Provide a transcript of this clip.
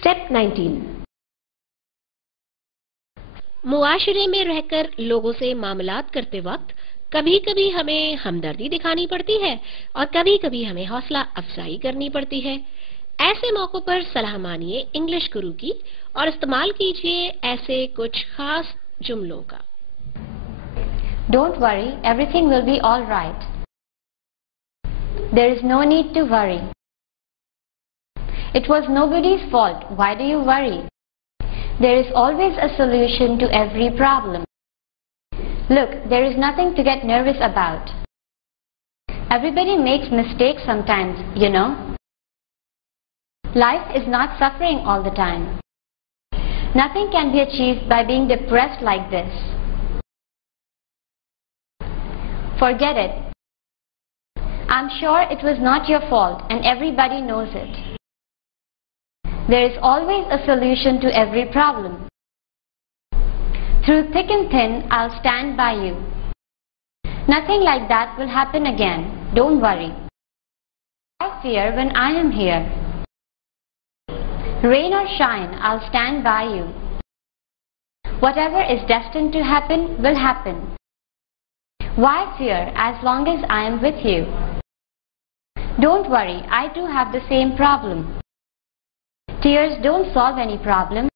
Step 19. मुआशरे में रहकर लोगों से मामलात करते वक्त कभी कभी हमें हमदर्दी दिखानी पड़ती है और कभी कभी हमें हौसला अफजाई करनी पड़ती है। ऐसे मौकों पर सलाह मानिए इंग्लिश गुरु की और इस्तेमाल कीजिए ऐसे कुछ खास जुमलों का। Don't worry, everything will be all right. There is no need to worry. It was nobody's fault. Why do you worry? There is always a solution to every problem. Look, there is nothing to get nervous about. Everybody makes mistakes sometimes, you know. Life is not suffering all the time. Nothing can be achieved by being depressed like this. Forget it. I'm sure it was not your fault and everybody knows it. There is always a solution to every problem. Through thick and thin, I'll stand by you. Nothing like that will happen again. Don't worry. I fear when I am here. Rain or shine, I'll stand by you. Whatever is destined to happen will happen. Why fear as long as I am with you? Don't worry, I too have the same problem. Tears don't solve any problem.